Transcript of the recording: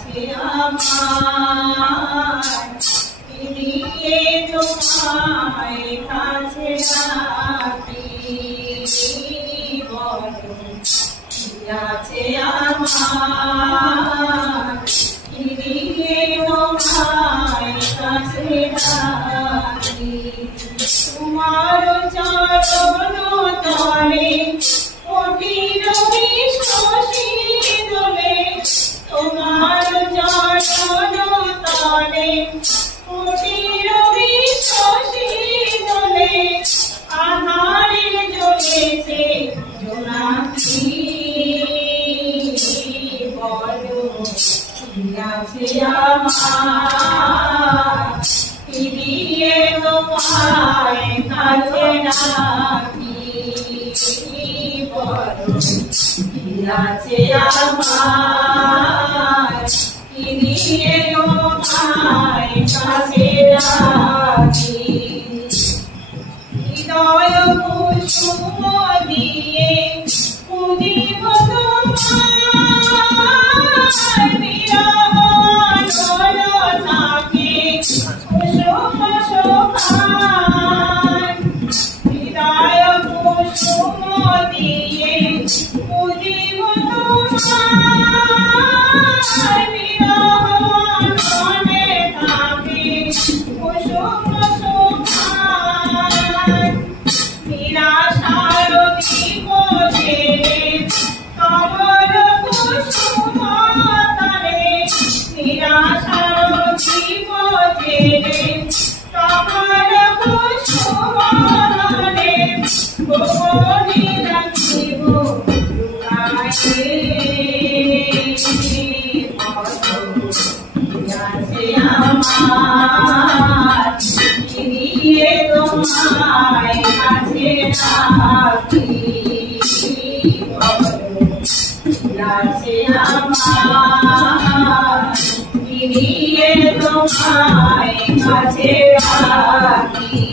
আছে আমার দিয়ে তোমায় কাছে রাখি বলো কি আছে আমার দিয়ে তোমায় কাছে রাখি তোমার চরণ তলে কোটির বিশ্বসী দোলে তোমার চরণ তলে কোটির বিশ্বসী দোলে আহারের জ্বলেছে জোনাকি বলো কি আছে আমার দিয়ে তোমায় কাছে রাখি বলো কি আছে আমার দিয়ে তোমায় কাছে রাখি হৃদয় কুসুম দিয়ে পুজিব তোমায় বিরহ ললনাকে কুসুম শোভায় হৃদয় কুসুম দিয়ে পুজিব তোমায় বিরহ ললনাকে কুসুম শোভায় নিরাশার দীপ জেলে কমল কুসুম তলে নিরাশার দীপ জেলে কমল কুসুম তলে গোপনে রাখিব লুকায়ে আছে আমার দিয়ে তোমায় কাছে রাখি আছে আমার দিয়ে তোমায় কাছে রাখি